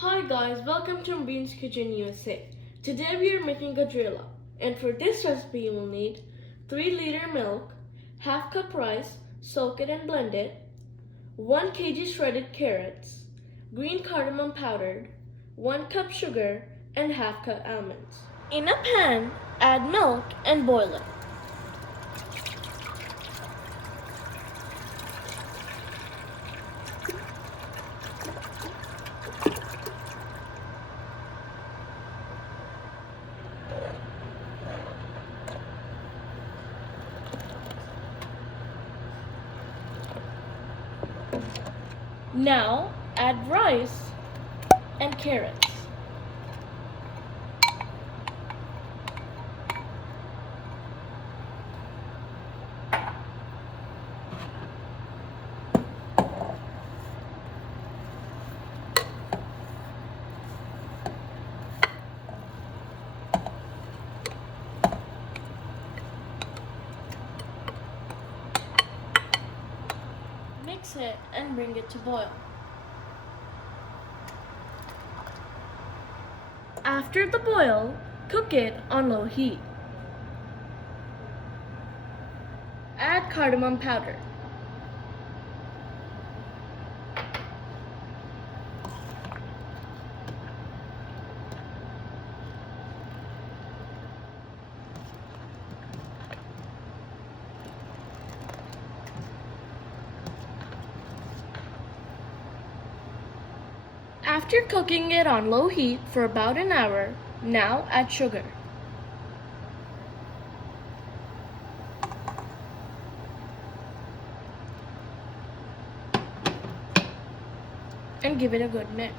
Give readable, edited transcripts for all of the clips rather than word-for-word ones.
Hi guys, welcome to Ambreen's Kitchen USA. Today we are making Gajrela, and for this recipe you will need 3-liter milk, half cup rice, soak it and blend it, 1 kg shredded carrots, green cardamom powdered, 1 cup sugar, and half cup almonds. In a pan, add milk and boil it. Now add rice and carrots. Mix it and bring it to boil. After the boil, cook it on low heat. Add cardamom powder. After cooking it on low heat for about an hour, now add sugar. And give it a good mix.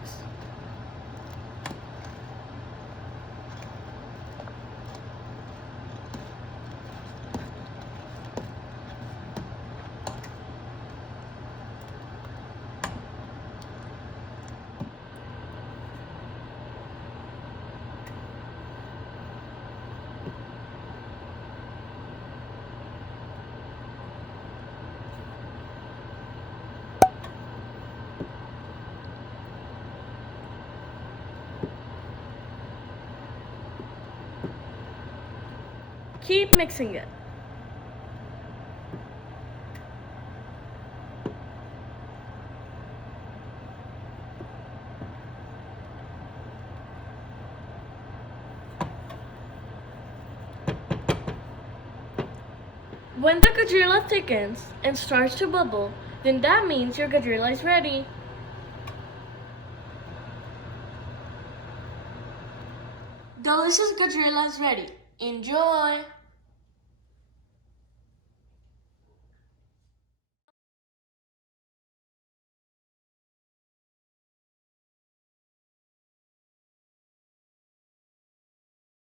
Keep mixing it. When the Gajrela thickens and starts to bubble, then that means your Gajrela is ready. Delicious Gajrela is ready. Enjoy!